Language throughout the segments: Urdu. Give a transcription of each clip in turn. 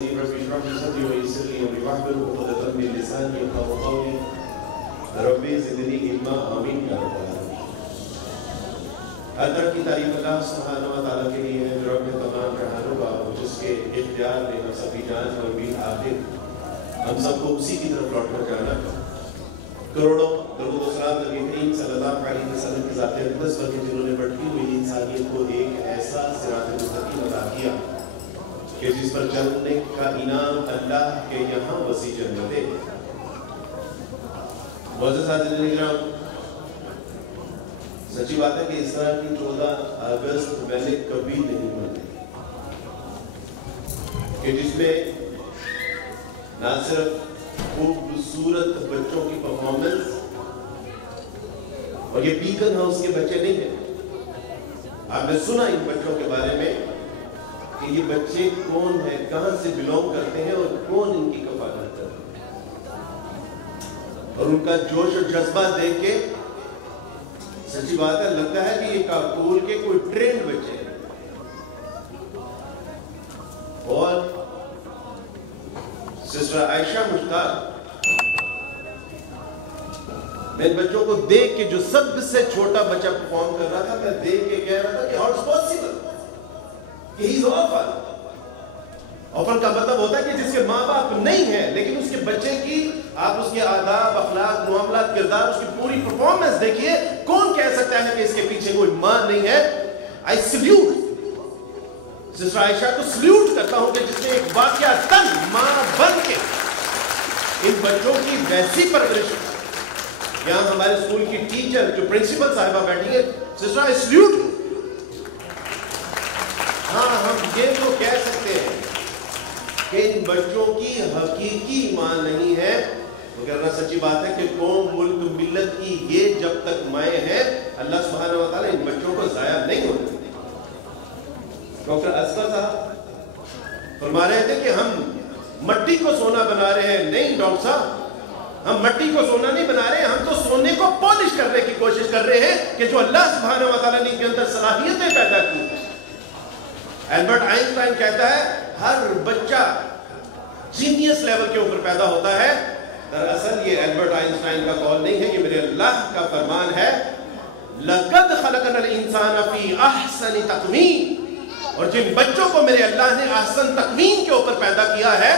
رب اشرح لي صدري ويسر لي امري واحلل عقدة من لساني يفقهوا قولي رب زدنی علما آمین یا رب العالمین۔ ہر طرح کی تعریف اللہ سبحانہ و تعالیٰ کے لیے ہے جو رب تمام جہانوں کا اور جس کے اختیار میں ہم سبھی جان اور بھی آخر ہم سب کو اسی کی طرف لوٹ کر جانا کروڑوں درود و سلام نبی کریم صلی اللہ علیہ وسلم کی ذات اقدس پر جنہوں نے بڑھتی ہوئی انسانیت کو ایک ایسا صراط مستقیم عطا کیا کہ جس پر چلنے کا انعام اللہ کے یہاں وسیع جنتیں۔ معزز حاضرین کرام، سچی بات ہے کہ اس طرح کی 14 اگست میں نے کبھی نہیں منائی کہ جس میں نہ صرف خوبصورت بچوں کی پرفارمنس، اور یہ بیکن ہاؤس کے بچے نہیں ہیں، آپ نے سنا ان بچوں کے بارے میں کہ یہ بچے کون ہیں، کہاں سے بلونگ کرتے ہیں اور کون ان کی کفالت کرتے ہیں، اور ان کا جوش اور جذبہ دیکھ کے سچی بات ہے لگتا ہے کہ یہ کاکول کے کوئی ٹرینڈ بچے ہیں۔ اور سسٹر عائشہ مشتاق، میں ان بچوں کو دیکھ کے جو سب سے چھوٹا بچہ پرفارم کر رہا تھا، میں دیکھ کے کہہ رہا تھا کہ how is possible کہ he is orphan۔ orphan کا مطلب ہوتا ہے کہ جس کے ماں باپ نہیں ہیں لیکن اس کے بچے کی آپ اس کے آداب، اخلاق، معاملات، کردار، اس کی پوری پرفارمنس دیکھیے، کون کہہ سکتا ہے کہ اس کے پیچھے کوئی ماں نہیں ہے؟ I salute سسٹر عائشہ کو سلیوٹ کرتا ہوں کہ جس نے ایک واقعہ تن ماں بن کے ان بچوں کی ویسی پرورش۔ یہاں ہمارے اسکول کی ٹیچر جو پرنسپل صاحبہ بیٹھی ہے، سسٹر I salute۔ ہاں، ہم یہ تو کہہ سکتے ہیں کہ ان بچوں کی حقیقی ماں نہیں ہے، مگر سچی بات ہے کہ قوم، ملک، ملت کی یہ جب تک مائیں ہیں، اللہ سبحانہ و تعالیٰ ان بچوں کو ضائع نہیں ہونے دیتے۔ ڈاکٹر اصغر صاحب فرما رہے تھے کہ ہم مٹی کو سونا بنا رہے ہیں۔ نہیں ڈاکٹر صاحب، ہم مٹی کو سونا نہیں بنا رہے ہیں، ہم تو سونے کو پالش کرنے کی کوشش کر رہے ہیں کہ جو اللہ سبحانہ و تعالیٰ نے ان کے اندر صلاحیتیں پیدا کی۔ البرٹ آئنسٹائن کہتا ہے ہر بچہ جینیس لیول کے اوپر پیدا ہوتا ہے۔ دراصل یہ البرٹ آئنسٹائن کا قول نہیں ہے، یہ میرے اللہ کا فرمان ہے، لَقَدْ خَلَقْنَا الْإِنسَانَ فِي أَحْسَنِ تَقْوِيمٍ۔ اور جن بچوں کو میرے اللہ نے احسن تقویم کے اوپر پیدا کیا ہے،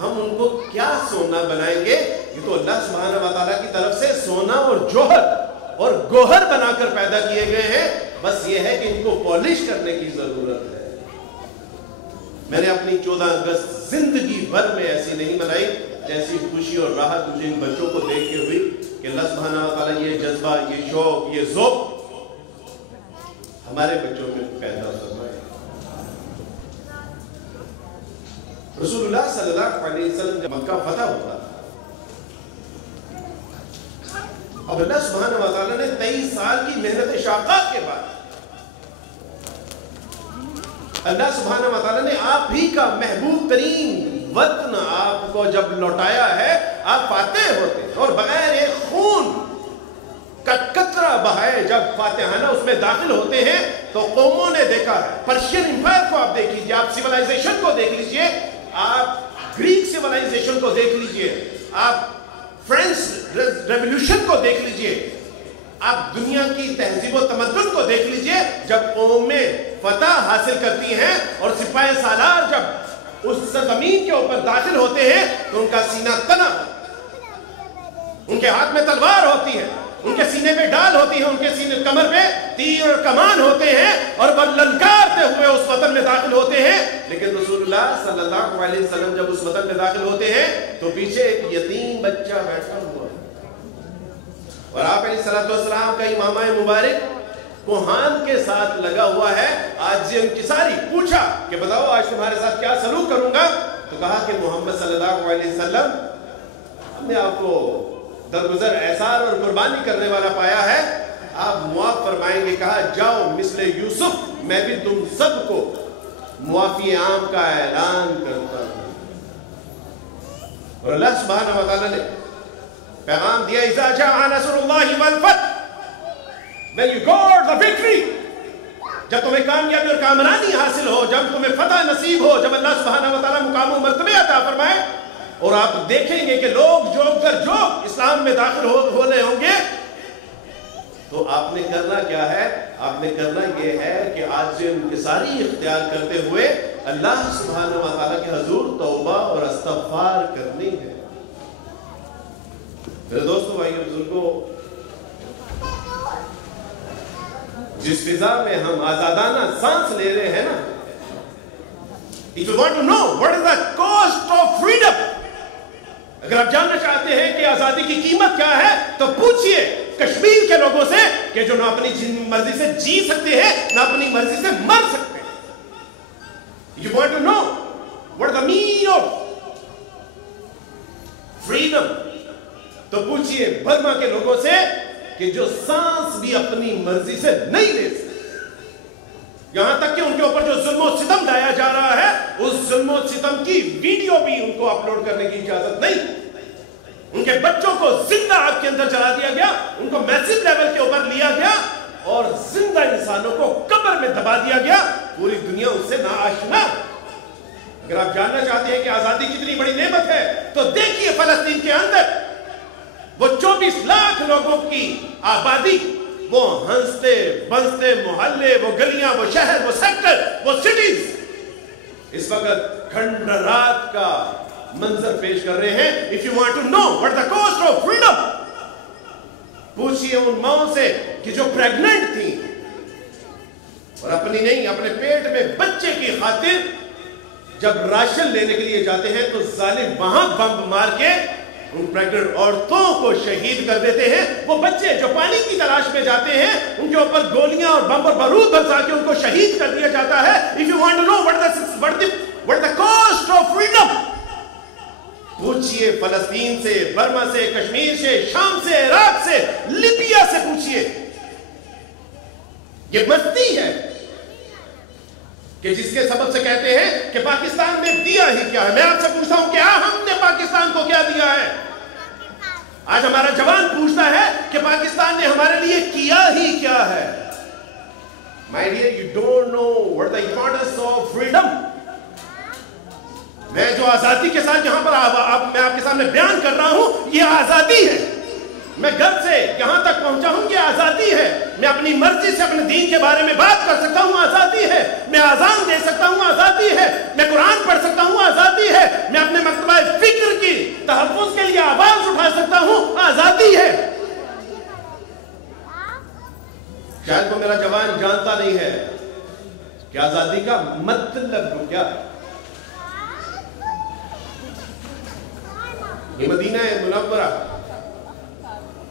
ہم ان کو کیا سونا بنائیں گے؟ یہ تو اللہ سبحانہ و تعالیٰ کی طرف سے سونا اور جوہر اور گوہر بنا کر پیدا کیے گئے ہیں، بس یہ ہے کہ ان کو پالش کرنے کی ضرورت ہے۔ میں نے اپنی 14 اگست زندگی بھر میں ایسی نہیں منائی جیسی خوشی اور راحت مجھے ان بچوں کو دیکھ کے ہوئی کہ اللہ سبحانہ و تعالیٰ یہ جذبہ، یہ شوق، یہ ذوق ہمارے بچوں میں پیدا فرمائے۔ رسول اللہ صلی اللہ علیہ وسلم جب مکہ فتح ہوتا اب اللہ سبحانہ و تعالیٰ نے 23 سال کی محنت شاقہ کے بعد اللہ سبحانہ و تعالیٰ نے آپ ہی کا محبوب ترین وطن آپ کو جب لوٹایا ہے، آپ فاتح ہوتے ہیں، اور بغیر ایک خون کا قطرہ بہائے جب فاتحانہ اس میں داخل ہوتے ہیں تو قوموں نے دیکھا ہے۔ پرشین امپائر کو آپ دیکھ لیجئے، آپ سیولائزیشن کو دیکھ لیجئے، آپ گریک سیولائزیشن کو دیکھ لیجئے، آپ فرینچ ریولوشن کو دیکھ لیجئے، آپ دنیا کی تہذیب و تمدن کو دیکھ لیجئے، جب قومیں فتح حاصل کرتی ہیں اور سپاہ سالار جب اس زمین کے اوپر داخل ہوتے ہیں تو ان کا سینہ تنا ہوتا ہے، ان کے ہاتھ میں تلوار ہوتی ہے، ان کے سینے پہ ڈال ہوتی ہے، ان کے سینے کمر پہ تیر اور کمان ہوتے ہیں، اور وہ للکارتے ہوئے اس وطن میں داخل ہوتے ہیں۔ لیکن رسول اللہ صلی اللہ علیہ وسلم جب اس وطن میں داخل ہوتے ہیں تو پیچھے ایک یتیم بچہ بیٹھا ہوا ہے، اور آپ علیہ السلام کا امامہ مبارک کوہان کے ساتھ لگا ہوا ہے۔ آج ان کی ساری پوچھا کہ بتاؤ آج تمہارے ساتھ کیا سلوک کروں گا؟ تو کہا کہ محمد صلی اللہ علیہ وسلم، ہم نے آپ کو درگزر احسان اور قربانی کرنے والا پایا ہے، آپ معاف فرمائیں گے؟ کہا جاؤ مثل یوسف، میں بھی تم سب کو معافی عام کا اعلان کرتا ہوں۔ اور اللہ سبحانہ و تعالیٰ نے پیغام دیا، اذا جاء نصر اللہ والفتح، when you got the victory جب تمہیں کامیابی اور کامرانی حاصل ہو، جب تمہیں فتح نصیب ہو، جب اللہ سبحانہ و تعالیٰ مقام و مرتبے عطا فرمائے، اور آپ دیکھیں گے کہ لوگ جو اسلام میں داخل ہونے ہوں گے، تو آپ نے کرنا کیا ہے؟ آپ نے کرنا یہ ہے کہ آج سے انکساری اختیار کرتے ہوئے اللہ سبحانہ و تعالیٰ کے حضور توبہ اور استغفار کرنی ہے۔ میرے دوستو، بھائیو، بزرگوں، جس فضا میں ہم آزادانہ سانس لے رہے ہیں نا، if you want to know what is the cost of freedom، اگر آپ جاننا چاہتے ہیں کہ آزادی کی قیمت کیا ہے تو پوچھئے کشمیر کے لوگوں سے کہ جو نہ اپنی مرضی سے جی سکتے ہیں نہ اپنی مرضی سے مر سکتے ہیں۔ You want to know what is the meaning of freedom، تو پوچھئے برما کے لوگوں سے کہ جو سانس بھی اپنی مرضی سے نہیں لے سکتے، یہاں تک کہ ان کے اوپر جو ظلم و ستم ڈایا جا رہا ہے، اس ظلم و ستم کی ویڈیو بھی ان کو اپلوڈ کرنے کی اجازت نہیں۔ ان کے بچوں کو زندہ آگ کے اندر جلا دیا گیا، ان کو میسیو لیول کے اوپر لیا گیا اور زندہ انسانوں کو قبر میں دبا دیا گیا۔ پوری دنیا اس سے ناآشنا۔ اگر آپ جاننا چاہتے ہیں کہ آزادی کتنی بڑی نعمت ہے تو دیکھیے فلسطین کے اندر وہ 24 لاکھ لوگوں کی آبادی، وہ ہنستے بنستے محلے، وہ گلیاں، وہ شہر، وہ سیکٹر، وہ سٹیز اس وقت کھنڈرات کا منظر پیش کر رہے ہیں۔ If you want to know what the cost of freedom، پوچھئے ان ماؤں سے کہ جو پریگننٹ تھیں اور اپنی نہیں اپنے پیٹ میں بچے کی خاطر جب راشن لینے کے لیے جاتے ہیں تو ظالم وہاں بم مار کے ان پریگننٹ عورتوں کو شہید کر دیتے ہیں۔ وہ بچے جو پانی کی تلاش میں جاتے ہیں ان کے اوپر گولیاں اور بم اور بارود برسا کے ان کو شہید کر دیا جاتا ہے۔ If you want to know what the cost of freedom، پوچھئے فلسطین سے، برما سے، کشمیر سے، شام سے، عراق سے، لیبیا سے پوچھئے۔ یہ مستی ہے کہ جس کے سبب سے کہتے ہیں کہ پاکستان نے دیا ہی کیا ہے۔ میں آپ سے پوچھتا ہوں کہ ہم نے پاکستان کو کیا دیا ہے؟ آج ہمارا جوان پوچھتا ہے کہ پاکستان نے ہمارے لیے کیا ہی کیا ہے؟ My dear, you don't know what the importance of freedom۔ میں جو آزادی کے ساتھ یہاں پر میں آپ کے سامنے بیان کر رہا ہوں، یہ آزادی ہے۔ میں گھر سے یہاں تک پہنچا ہوں، یہ آزادی ہے۔ میں اپنی مرضی سے اپنے دین کے بارے میں بات کر سکتا ہوں، آزادی ہے۔ میں اذان دے سکتا ہوں، آزادی ہے۔ میں قرآن پڑھ سکتا ہوں، آزادی ہے۔ میں اپنے مکتبہ فکر کی تحفظ کے لیے آواز اٹھا سکتا ہوں، آزادی ہے۔ شاید وہ میرا جوان جانتا نہیں ہے کہ آزادی کا مطلب کیا ہے۔ یہ مدینہ منورہ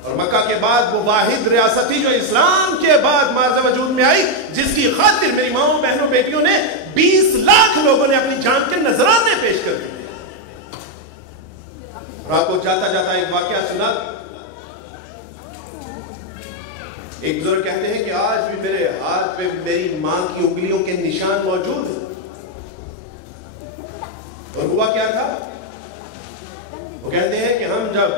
اور مکہ کے بعد وہ واحد ریاست تھی جو اسلام کے بعد معرض وجود میں آئی، جس کی خاطر میری ماؤں، بہنوں، بیٹیوں نے 20 لاکھ لوگوں نے اپنی جان کے نذرانے پیش کر دیے۔ اور آپ کو جاتا جاتا ایک واقعہ سنا۔ ایک بزرگ کہتے ہیں کہ آج بھی میرے ہاتھ پہ میری ماں کی انگلیوں کے نشان موجود ہیں۔ اور ہوا کیا تھا؟ وہ کہتے ہیں کہ ہم جب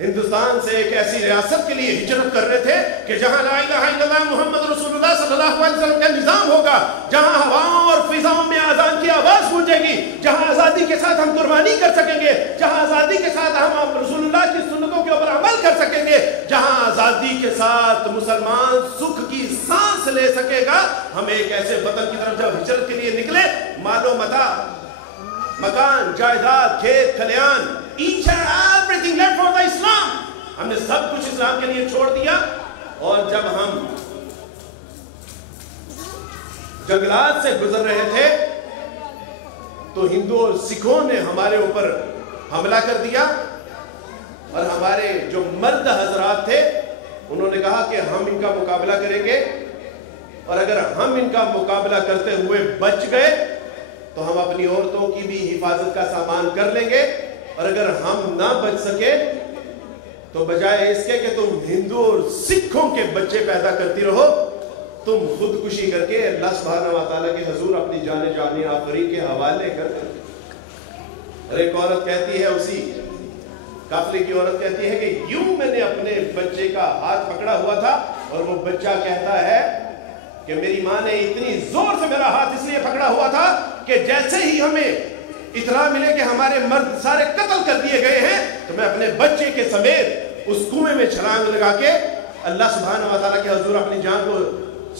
ہندوستان سے ایک ایسی ریاست کے لیے ہجرت کر رہے تھے کہ جہاں لا الہ الا اللہ محمد رسول اللہ صلی اللہ علیہ وسلم کا نظام ہوگا، جہاں ہواؤں اور فضاؤں میں اذان کی آواز گونجے گی، جہاں آزادی کے ساتھ ہم قربانی کر سکیں گے، جہاں آزادی کے ساتھ ہم رسول اللہ کی سنتوں کے اوپر عمل کر سکیں گے، جہاں آزادی کے ساتھ مسلمان سکھ کی سانس لے سکے گا، ہم ایک ایسے وطن کی طرف جب ہجرت کے لیے نکلے، مال و متاع، مکان، جائیداد، کھیت کھلیان، each and everything left for the Islam، ہم نے سب کچھ اسلام کے لیے چھوڑ دیا۔ اور جب ہم جنگلات سے گزر رہے تھے تو ہندو اور سکھوں نے ہمارے اوپر حملہ کر دیا، اور ہمارے جو مرد حضرات تھے انہوں نے کہا کہ ہم ان کا مقابلہ کریں گے، اور اگر ہم ان کا مقابلہ کرتے ہوئے بچ گئے تو ہم اپنی عورتوں کی بھی حفاظت کا سامان کر لیں گے، اور اگر ہم نہ بچ سکے تو بجائے اس کے کہ تم ہندو اور سکھوں کے بچے پیدا کرتی رہو، تم خودکشی کر کے اللہ سبحانہ و تعالیٰ کے حضور اپنی جان آفری کے حوالے کر دو۔ اور ایک عورت کہتی ہے، اسی قافلے کی عورت کہتی ہے کہ یوں میں نے اپنے بچے کا ہاتھ پکڑا ہوا تھا، اور وہ بچہ کہتا ہے کہ میری ماں نے اتنی زور سے میرا ہاتھ اس لیے پکڑا ہوا تھا کہ جیسے ہی ہمیں اطلاع ملے کہ ہمارے مرد سارے قتل کر دیے گئے ہیں تو میں اپنے بچے کے سمیت اس کنویں میں چھلانگ لگا کے اللہ سبحانہ و تعالیٰ کے حضور اپنی جان کو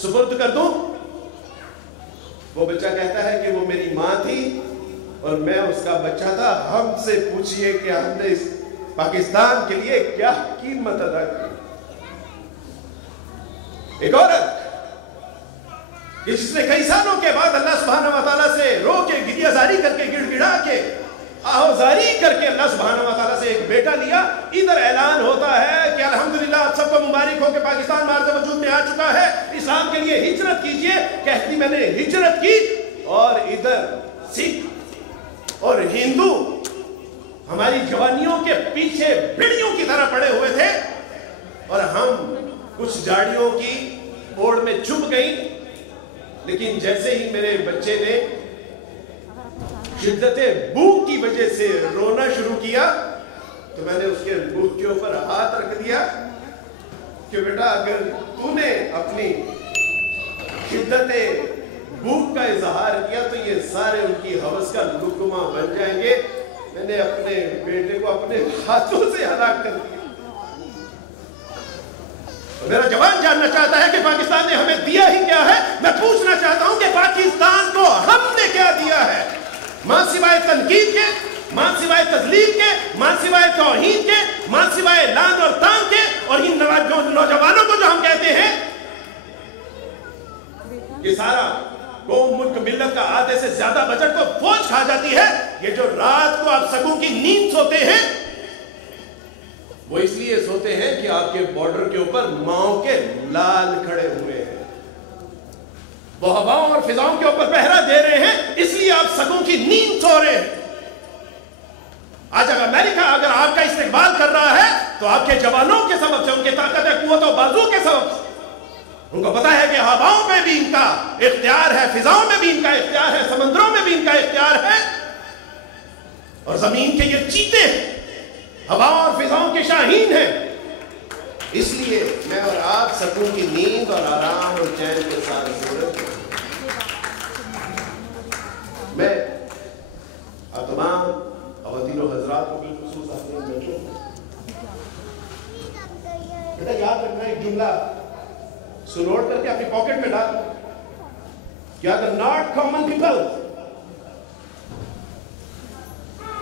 سپرد کر دوں. وہ بچہ کہتا ہے کہ وہ میری ماں تھی اور میں اس کا بچہ تھا. ہم سے پوچھئے کہ ہم نے اس پاکستان کے لیے کیا قیمت ادا کی. ایک عورت جس نے کئی سالوں کے بعد اللہ سبحانہ و تعالیٰ سے رو کے گریہ زاری کر کے گڑ گڑا کے آہوزاری کر کے اللہ سبحانہ و تعالیٰ سے ایک بیٹا لیا. ادھر اعلان ہوتا ہے کہ الحمدللہ آپ سب کو مبارک ہو کہ پاکستان معرض وجود میں آ چکا ہے, اسلام کے لیے ہجرت کیجئے. کہتی میں نے ہجرت کی, اور ادھر سکھ اور ہندو ہماری جوانیوں کے پیچھے بھیڑیوں کی طرح پڑے ہوئے تھے, اور ہم کچھ جاڑیوں کی اوڑ میں چھپ گئی. لیکن جیسے ہی میرے بچے نے شدت بھوک کی وجہ سے رونا شروع کیا تو میں نے اس کے بھوک کے اوپر ہاتھ رکھ دیا کہ بیٹا اگر تو نے اپنی شدت بھوک کا اظہار کیا تو یہ سارے ان کی ہوس کا لقمہ بن جائیں گے. میں نے اپنے بیٹے کو اپنے ہاتھوں سے ہلاک کر دیا. میرا جوان جاننا چاہتا ہے کہ پاکستان نے ہمیں دیا ہی کیا ہے. میں پوچھنا چاہتا ہوں کہ پاکستان کو ہم نے کیا دیا ہے, ماں سوائے تنقید کے, ماں سوائے تذلیل کے, ماں سوائے توہین کے, ماں سوائے لاند اور تان کے, اور ان نوجوانوں کو جو ہم کہتے ہیں کہ سارا قوم ملک ملت کا آدھے سے زیادہ بجٹ تو فوج کھا جاتی ہے. یہ جو رات کو آپ سگوں کی نیند سوتے ہیں وہ اس لیے سوتے ہیں کہ آپ کے بارڈر کے اوپر ماؤں کے لال کھڑے ہوئے ہیں, وہ ہواؤں اور فضاؤں کے اوپر پہرا دے رہے ہیں, اس لیے آپ سگوں کی نیند سو رہے ہیں. آج اگر امریکہ اگر آپ کا استقبال کر رہا ہے تو آپ کے جوانوں کے سبب سے, ان کے طاقت قوت و بازو کے سبب سے. ان کو پتا ہے کہ ہواؤں میں بھی ان کا اختیار ہے, فضاؤں میں بھی ان کا اختیار ہے, سمندروں میں بھی ان کا اختیار ہے, اور زمین کے یہ چیتے ہیں, ہواؤں اور فضاؤں کے شاہین ہیں. اس لیے میں اور آپ سکون کی نیند اور آرام اور چین کے ساتھ ضرورت ہے. میں تمام خواتین و حضرات کو بالخصوص اپنے بچوں کو بیٹا یاد رکھنا ایک جملہ سنوٹ کر کے اپنی پاکٹ میں ڈال کیا اگر ناٹ کامن پیپل,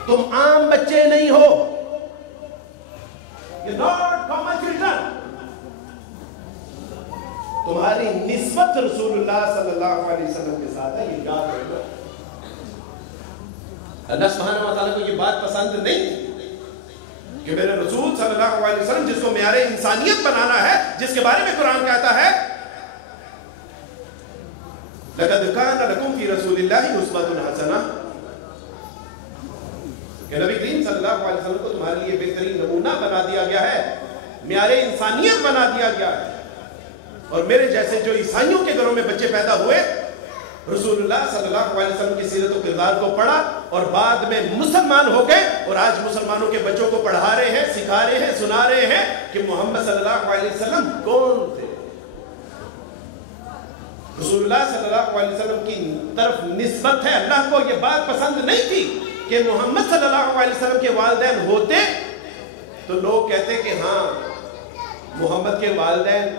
تم عام بچے نہیں ہو. یہ ناٹ کامن چلڈرن, تمہاری نسبت رسول اللہ صلی اللہ علیہ وسلم کے ساتھ ہے. یہ یاد رکھنا. اللہ سبحانہ و تعالیٰ کو یہ بات پسند نہیں کہ میرے رسول صلی اللہ علیہ وسلم جس کو معیار انسانیت بنانا ہے, جس کے بارے میں قرآن کہتا ہے لَقَدْ كَانَ لَكُمْ فِي رَسُولِ اللَّهِ أُسْوَةٌ حَسَنَةٌ, کہ نبی کریم صلی اللہ علیہ وسلم کو تمہارے لیے بہترین نمونہ بنا دیا گیا ہے, معیار انسانیت بنا دیا گیا ہے. اور میرے جیسے جو عیسائیوں کے گھروں میں بچے پیدا ہوئے, رسول اللہ صلی اللہ علیہ وسلم کی سیرت و کردار کو پڑھا اور بعد میں مسلمان ہو گئے, اور آج مسلمانوں کے بچوں کو پڑھا رہے ہیں, سکھا رہے ہیں, سنا رہے ہیں کہ محمد صلی اللہ علیہ وسلم کون تھے. رسول اللہ صلی اللہ علیہ وسلم کی طرف نسبت ہے. اللہ کو یہ بات پسند نہیں تھی کہ محمد صلی اللہ علیہ وسلم کے والدین ہوتے تو لوگ کہتے کہ ہاں محمد کے والدین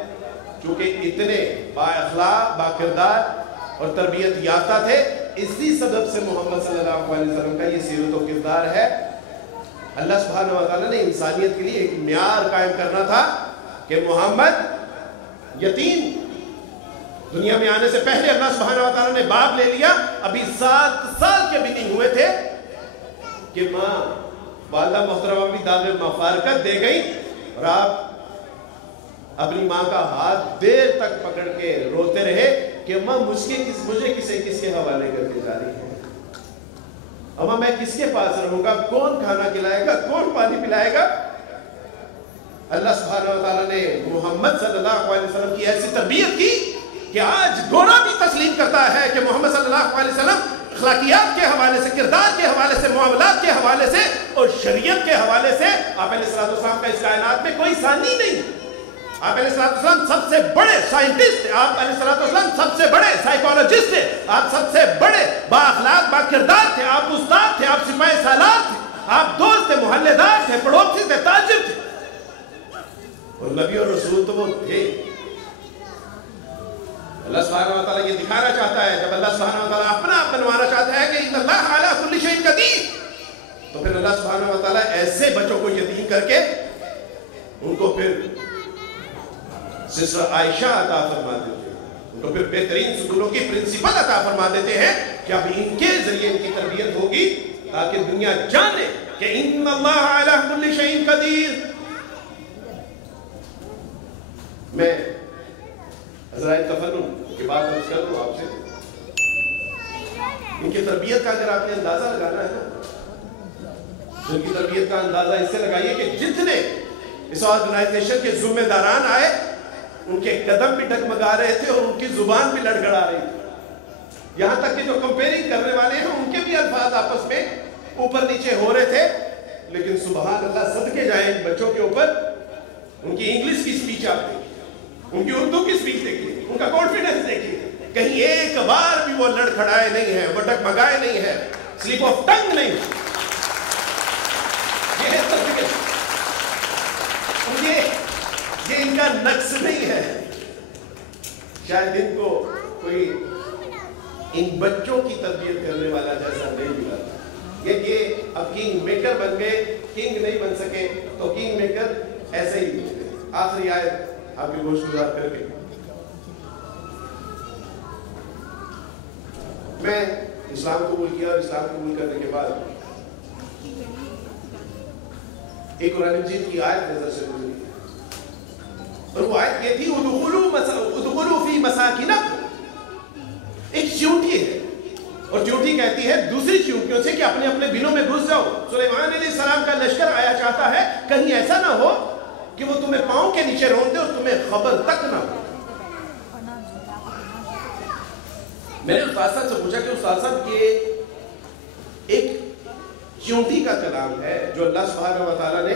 چونکہ اتنے با اخلاق, با کردار اور تربیت یافتہ تھے, اسی سبب سے محمد صلی اللہ علیہ وسلم کا یہ سیرت و کردار ہے. اللہ سبحانہ و تعالیٰ نے انسانیت کے لیے ایک معیار قائم کرنا تھا کہ محمد یتیم, دنیا میں آنے سے پہلے اللہ سبحانہ و تعالیٰ نے باپ لے لیا, ابھی 7 سال کے بھی نہیں ہوئے تھے کہ ماں والدہ محترمہ بھی داد مفارقت دے گئی, اور آپ اپنی ماں کا ہاتھ دیر تک پکڑ کے روتے رہے کہ ماں مجھے کس کے حوالے کر کے جا رہی ہے, اماں میں کس کے پاس رہوں گا, کون کھانا کھلائے گا, کون پانی پلائے گا. اللہ سبحانہ و تعالیٰ نے محمد صلی اللہ علیہ وسلم کی ایسی تربیت کی کہ آج گورا بھی تسلیم کرتا ہے کہ محمد صلی اللہ علیہ وسلم اخلاقیات کے حوالے سے, کردار کے حوالے سے, معاملات کے حوالے سے اور شریعت کے حوالے سے آپ علیہ السلام کا اس کائنات میں کوئی ثانی نہیں. آپ علیہ السلام سب سے بڑے سائنٹسٹ تھے، آپ علیہ السلام سب سے بڑے سائیکالوجسٹ تھے، آپ سب سے بڑے با اخلاق با کردار تھے، آپ استاد تھے، آپ سپاہی سالار تھے، آپ دوست تھے، محلے دار تھے، پڑوسی تھے، تاجر تھے، اور نبی اور رسول تو وہ تھے۔ اللہ سبحانہ و تعالیٰ یہ دکھانا چاہتا ہے، جب اللہ سبحانہ و تعالیٰ اپنا آپ بنوانا چاہتا ہے کہ ان اللہ علی کل شیء قدیر، تو پھر اللہ سبحانہ و تعالیٰ ایسے بچوں کو یتیم کر کے ان کو پھر سسٹر عائشہ عطا فرما دیتے ہیں، ان کو پھر بہترین سکولوں کی پرنسپل عطا فرما دیتے ہیں کہ اب ان کے ذریعے ان کی تربیت ہوگی تاکہ دنیا جانے کہ ان اللہ علی کل شیء قدیر۔ میں حضرائے تفنن کے بعد عرض کر دوں آپ سے، ان کی تربیت کا اگر آپ نے اندازہ لگانا ہے نا، ان کی تربیت کا اندازہ اس سے لگائیے کہ جتنے اس آرگنائزیشن کے ذمہ داران آئے ان کے قدم بھی ڈگمگا رہے تھے اور ان کی زبان بھی لڑکھڑا رہی تھی، یہاں تک کہ جو کمپیئرنگ کرنے والے ہیں ان کے بھی الفاظ آپس میں اوپر نیچے ہو رہے تھے، لیکن سبحان اللہ صدقے جائیں ان بچوں کے اوپر، ان کی انگلش کی سپیچ آپ دیکھیں، ان کی اردو کی سپیچ دیکھیے، ان کا کانفیڈنس دیکھیے، کہیں ایک بار بھی وہ لڑکھڑائے نہیں ہیں، وہ ڈگمگائے نہیں ہیں، سلپ آف ٹنگ نہیں ہے۔ یہ ہے سرٹیفکیٹ، یہ ان کا نقص نہیں ہے۔ شاید ان کو کوئی ان بچوں کی تربیت کرنے والا جیسا نہیں ملا، یہ اب کنگ میکر بن گئے، کنگ نہیں بن سکے تو کنگ میکر ایسے ہی ہوتے۔ آخری آیت آپ کی گوشت گزار کر کے میں اسلام قبول کیا، اور اسلام قبول کرنے کے بعد ایک قرآن مجید کی آیت نظر سے گزری، اور وہ آیت یہ تھی ادخلوا فی مساکنکم۔ ایک چیونٹی ہے، اور چیونٹی کہتی ہے دوسری چیونٹیوں سے کہ اپنے اپنے بلوں میں گھس جاؤ۔ سلیمان علیہ السلام کا لشکر آیا چاہتا ہے، کہیں ایسا نہ ہو کہ وہ تمہیں پاؤں کے نیچے رون دے اور تمہیں خبر تک نہ ہو۔ میں نے استاد صاحب سے پوچھا کہ استاد صاحب یہ ایک چیونٹی کا کلام ہے جو اللہ سبحانہ و تعالیٰ نے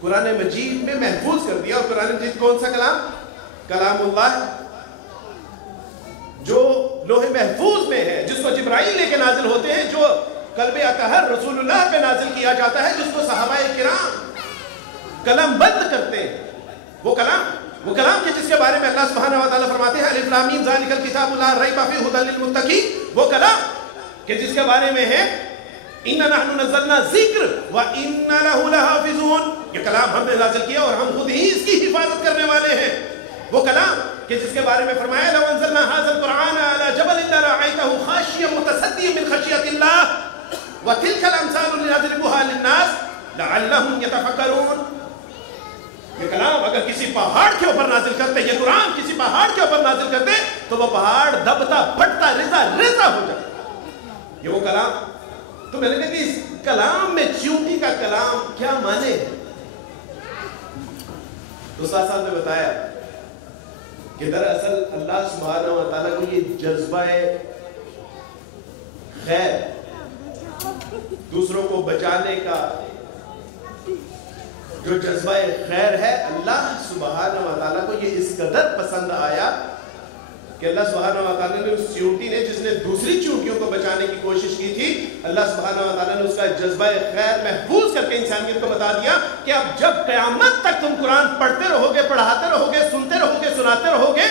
قرآن مجید میں محفوظ کر دیا، اور قرآن مجید کون سا کلام؟ کلام اللہ، جو لوح محفوظ میں ہے، جس کو جبرائیل لے کے نازل ہوتے ہیں، جو قلب اطہر رسول اللہ پہ نازل کیا جاتا ہے، جس کو صحابہ کرام قلم بند کرتے ہیں، وہ کلام کہ جس کے بارے میں اللہ سبحانہ و تعالیٰ فرماتے ہیں الف لام میم ذالک الکتاب لا ریب فیہ ھدی للمتقین، وہ کلام کہ جس کے بارے میں ہے اِنَّا نَحْنُ نَزَّلْنَا ذِکْرَ وَإِنَّا لَهُ لَحَافِظُونَ، یہ کلام ہم نے نازل کیا اور ہم خود ہی اس کی حفاظت کرنے والے ہیں۔ وہ کلام کہ جس کے بارے میں فرمایا لَوْ أَنزَلْنَا هَذَا الْقُرْآنَ عَلَى جَبَلٍ لَرَأَيْتَهُ خَاشِعًا مُتَصَدِّعًا مِنْ خَشْيَةِ اللَّهِ وَتِلْكَ الْأَمْثَالُ نَضْرِبُهَا لِلنَّاسِ لَعَلَّهُمْ يَتَفَكَّرُونَ۔ یہ کلام اگر کسی پہاڑ کے اوپر نازل کرتے، یہ قرآن کسی پہاڑ کے اوپر نازل کرتے تو وہ پہاڑ دبتا پھٹتا ریزہ ہو جاتا۔ یہ وہ کلام، تو میں نے کہا کہ اس کلام میں چیونٹی کا کلام کیا مانے؟ تو استاد صاحب نے بتایا کہ دراصل اللہ سبحانہ و تعالیٰ کو یہ جذبہ خیر، دوسروں کو بچانے کا جو جذبہ خیر ہے، اللہ سبحانہ و تعالیٰ کو یہ اس قدر پسند آیا کہ اللہ سبحانہ و تعالیٰ نے اس چیونٹی نے جس نے دوسری چیونٹیوں کو بچانے کی کوشش کی تھی، اللہ سبحانہ و تعالیٰ نے اس کا جذبہ خیر محفوظ کر کے انسانیت کو بتا دیا کہ اب جب قیامت تک تم قرآن پڑھتے رہو گے، پڑھاتے رہو گے، سنتے رہو گے، سناتے رہو گے،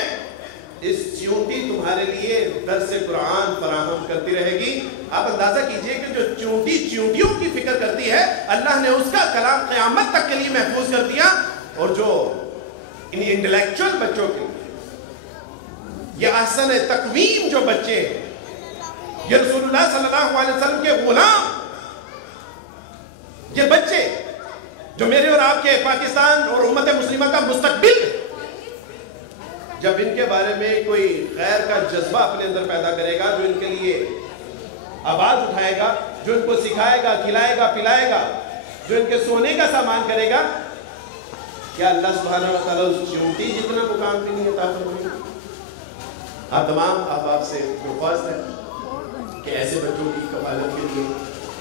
اس چیونٹی تمہارے لیے درس قرآن فراہم کرتی رہے گی۔ آپ اندازہ کیجئے کہ جو چیونٹی چیونٹیوں کی فکر کرتی ہے، اللہ نے اس کا کلام قیامت تک کے لیے محفوظ کر دیا، اور جو ان انٹلیکچوئل بچوں کے، یہ احسن تقویم جو بچے ہیں، یہ رسول اللہ صلی اللہ علیہ وسلم کے غلام، یہ بچے جو میرے اور آپ کے پاکستان اور امت مسلمہ کا مستقبل، جب ان کے بارے میں کوئی خیر کا جذبہ اپنے اندر پیدا کرے گا، جو ان کے لیے آواز اٹھائے گا، جو ان کو سکھائے گا، کھلائے گا، پلائے گا، جو ان کے سونے کا سامان کرے گا، کیا اللہ سبحانہ و تعالیٰ اس چیونٹی جتنا مقام بھی نہیں عطا فرمائے گا؟ آپ تمام احباب سے درخواست ہے کہ ایسے بچوں کی کفالت کے لیے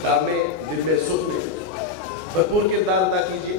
کام میں دل میں سکھ میں بھرپور کردار ادا کیجیے۔